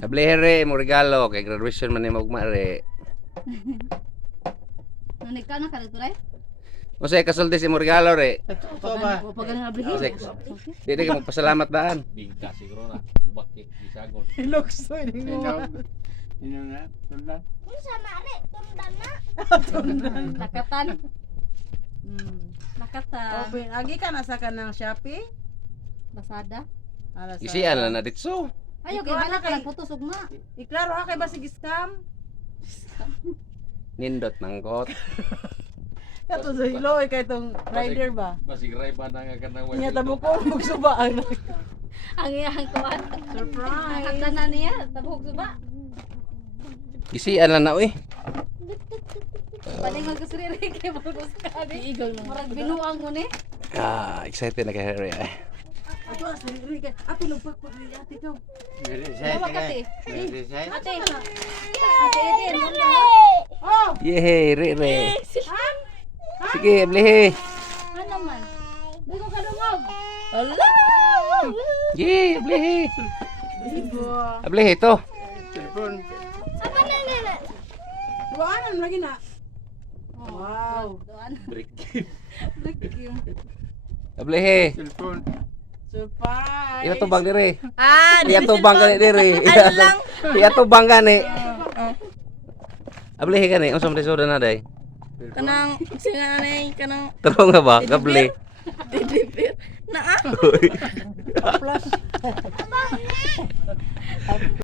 Ablehere mo regalo kay graduation man ni magma re. Nanik ka na kada turay? Unsay kasulti si mo regalo re? Ito ba? O pag nga ablihin. Six. Di ka magpasalamat daan. Bingka siguro na. Bakit isagol. Lukso ini Ikaw. mo. Yun na. Tundan. Nakatan. Nakatan. Open, agi ka nasa ka ng Shopee? Basada. Ala sa- Isian na ditso. Ayaw kay Ikaw, bala anak, ka kay- lang putos ugma. Iklaro ha kay basig scam. Nindot nangkot. Kato sa hilo kay tong rider ba? Basig ray ba na nga kanang Nya tamo ko magsubaan. Ang iyang kuan. Surprise. Nakatan na niya. Tabog ba? Isian na uy. Paling magkusriri kay putos ka ni. Murag binuang mo ni. Ah, excited na kay Harry. Ato asiri kay ato lugpak pag ni ate ko. Bawa ka te. Medicine. Ate. Ate din. Oh, Yehey, re. Sige, ablehe. Ano man? Di ko kadungog. Yeh, ablehe. ligo. Ablehe to. Cellphone. Duanan lagi na. Wow. Doan. break. Ablehe. Cellphone. Surprise. Iya tubang dire. Ah, Iya tubang gani dire. Iya tubang gani. Ablehe gani, unsa man soda na day? kanang singa na kanang Taro nga ba? Gable. deliver na Plus.